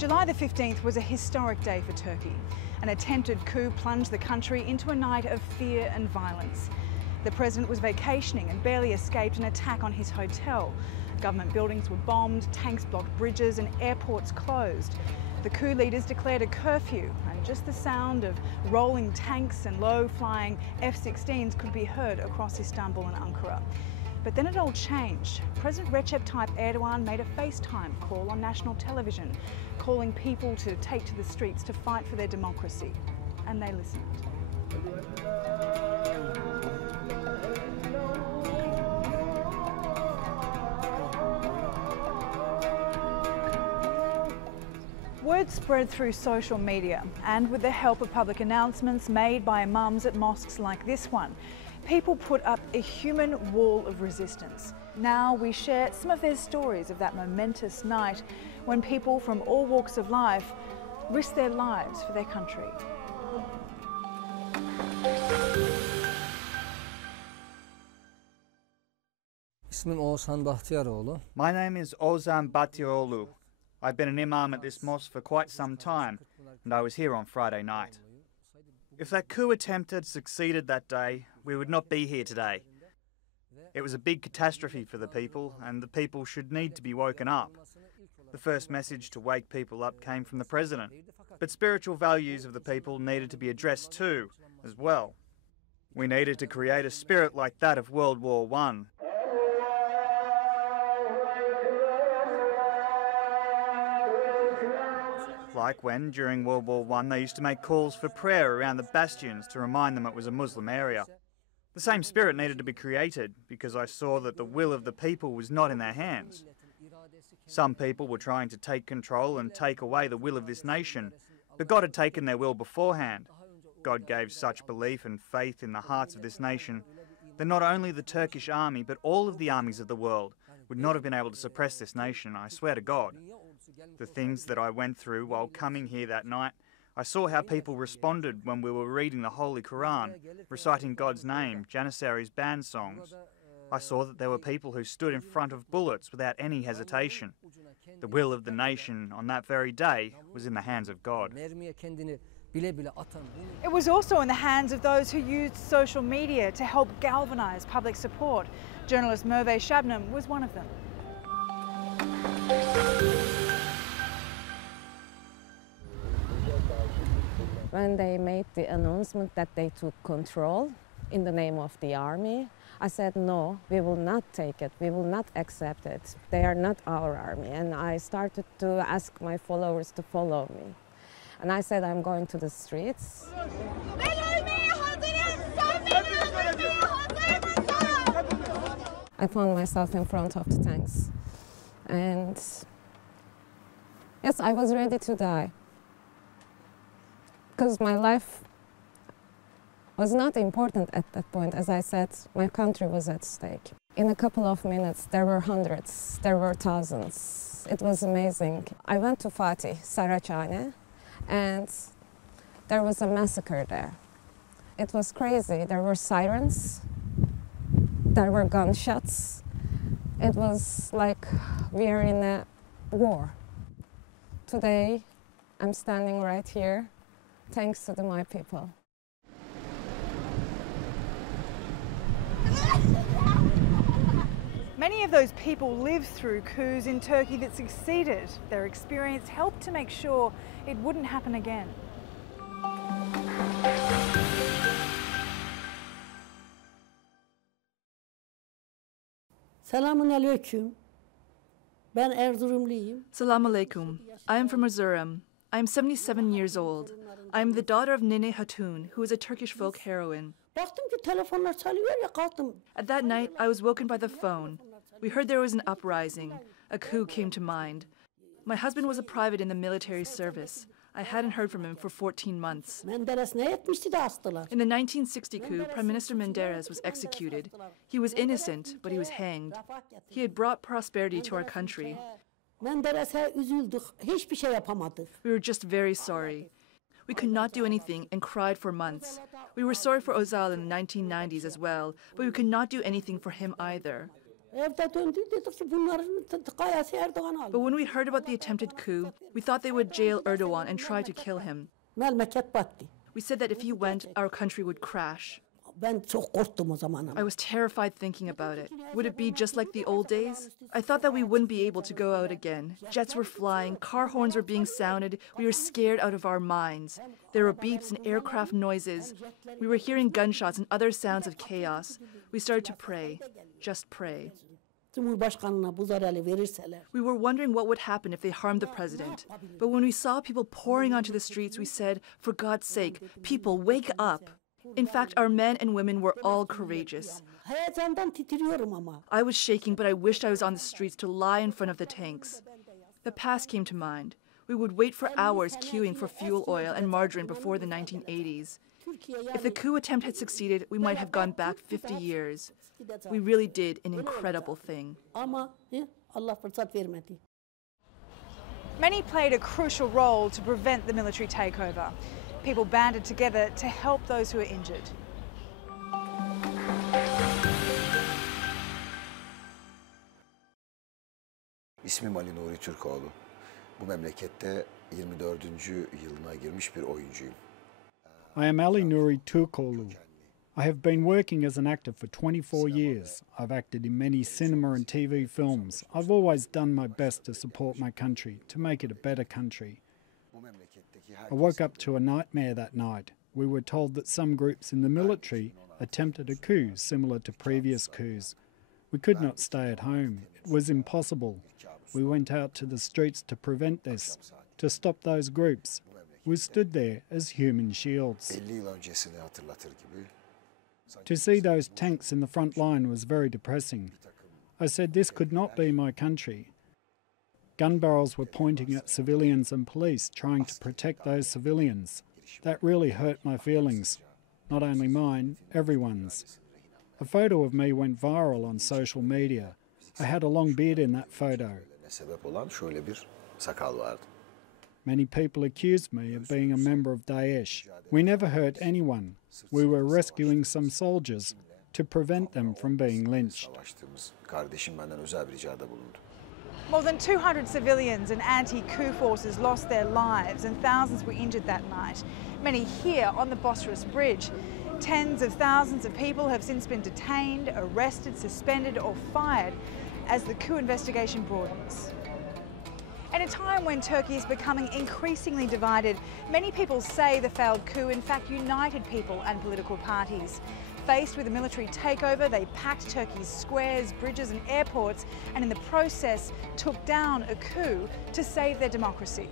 July the 15th was a historic day for Turkey. An attempted coup plunged the country into a night of fear and violence. The president was vacationing and barely escaped an attack on his hotel. Government buildings were bombed, tanks blocked bridges and airports closed. The coup leaders declared a curfew, and just the sound of rolling tanks and low-flying F-16s could be heard across Istanbul and Ankara. But then it all changed. President Recep Tayyip Erdogan made a FaceTime call on national television, calling people to take to the streets to fight for their democracy. And they listened. Word spread through social media, and with the help of public announcements made by imams at mosques like this one, people put up a human wall of resistance. Now we share some of their stories of that momentous night when people from all walks of life risked their lives for their country. My name is Ozan Batioğlu. I've been an imam at this mosque for quite some time, and I was here on Friday night. If that coup attempt had succeeded that day, we would not be here today. It was a big catastrophe for the people, and the people should need to be woken up. The first message to wake people up came from the president, but spiritual values of the people needed to be addressed too, as well. We needed to create a spirit like that of World War I. Like when, during World War I, they used to make calls for prayer around the bastions to remind them it was a Muslim area. The same spirit needed to be created because I saw that the will of the people was not in their hands. Some people were trying to take control and take away the will of this nation, but God had taken their will beforehand. God gave such belief and faith in the hearts of this nation that not only the Turkish army, but all of the armies of the world would not have been able to suppress this nation, I swear to God. The things that I went through while coming here that night, I saw how people responded when we were reading the Holy Quran, reciting God's name, Janissary's band songs. I saw that there were people who stood in front of bullets without any hesitation. The will of the nation on that very day was in the hands of God. It was also in the hands of those who used social media to help galvanise public support. Journalist Merve Shabnam was one of them. When they made the announcement that they took control in the name of the army, I said, no, we will not take it, we will not accept it. They are not our army. And I started to ask my followers to follow me. And I said, I'm going to the streets. I found myself in front of the tanks. And yes, I was ready to die. Because my life was not important at that point. As I said, my country was at stake. In a couple of minutes, there were hundreds, there were thousands. It was amazing. I went to Fatih, Saraçhane, and there was a massacre there. It was crazy. There were sirens, there were gunshots. It was like we are in a war. Today, I'm standing right here, thanks to my people. Many of those people lived through coups in Turkey that succeeded. Their experience helped to make sure it wouldn't happen again. Selamun aleyküm. Ben Erzurumluyum. Salam alaikum. I am from Erzurum. I am 77 years old. I am the daughter of Nene Hatun, who is a Turkish folk heroine. At that night, I was woken by the phone. We heard there was an uprising. A coup came to mind. My husband was a private in the military service. I hadn't heard from him for 14 months. In the 1960 coup, Prime Minister Menderes was executed. He was innocent, but he was hanged. He had brought prosperity to our country. We were just very sorry. We could not do anything and cried for months. We were sorry for Ozal in the 1990s as well, but we could not do anything for him either. Evde döndü dedik ki bunların kayası Erdoğan aldı. But when we heard about the attempted coup, we thought they would jail Erdogan and try to kill him. Memleket battı. We said that if he went, our country would crash. Ben çok korktum o zaman ama. I was terrified thinking about it. Would it be just like the old days? I thought that we wouldn't be able to go out again. Jets were flying, car horns were being sounded. We were scared out of our minds. There were beeps and aircraft noises. We were hearing gunshots and other sounds of chaos. We started to pray, just pray. Cumhurbaşkanına bu zararı verirseler. We were wondering what would happen if they harmed the president. But when we saw people pouring onto the streets, we said, for God's sake, people, wake up. In fact, our men and women were all courageous. Heyecandan titriyorum ama. I was shaking, but I wished I was on the streets to lie in front of the tanks. The past came to mind. We would wait for hours queuing for fuel oil and margarine before the 1980s. If the coup attempt had succeeded, we might have gone back 50 years. We really did an incredible thing. Ama Allah fırsat vermedi. Many played a crucial role to prevent the military takeover. People banded together to help those who were injured. İsmim Ali Nuri Türkoğlu. Bu memlekette 24. yılına girmiş bir oyuncuyum. I am Ali Nuri Türkoğlu. I have been working as an actor for 24 years. I've acted in many cinema and TV films. I've always done my best to support my country, to make it a better country. I woke up to a nightmare that night. We were told that some groups in the military attempted a coup similar to previous coups. We could not stay at home. It was impossible. We went out to the streets to prevent this, to stop those groups. We stood there as human shields. 50 yıl öncesini hatırlatır gibi. To see those tanks in the front line was very depressing. I said this could not be my country. Gun barrels were pointing at civilians and police, trying to protect those civilians. That really hurt my feelings. Not only mine, everyone's. A photo of me went viral on social media. I had a long beard in that photo. Sebep olan şöyle bir sakal vardı. Many people accused me of being a member of Daesh. We never hurt anyone. We were rescuing some soldiers to prevent them from being lynched. Savaştığımız kardeşim benden özel bir ricada bulundu. More than 200 civilians and anti-coup forces lost their lives and thousands were injured that night. Many here on the Bosphorus Bridge. Tens of thousands of people have since been detained, arrested, suspended or fired as the coup investigation broadens. At a time when Turkey is becoming increasingly divided, many people say the failed coup in fact united people and political parties. Faced with a military takeover, they packed Turkey's squares, bridges and airports and in the process took down a coup to save their democracy.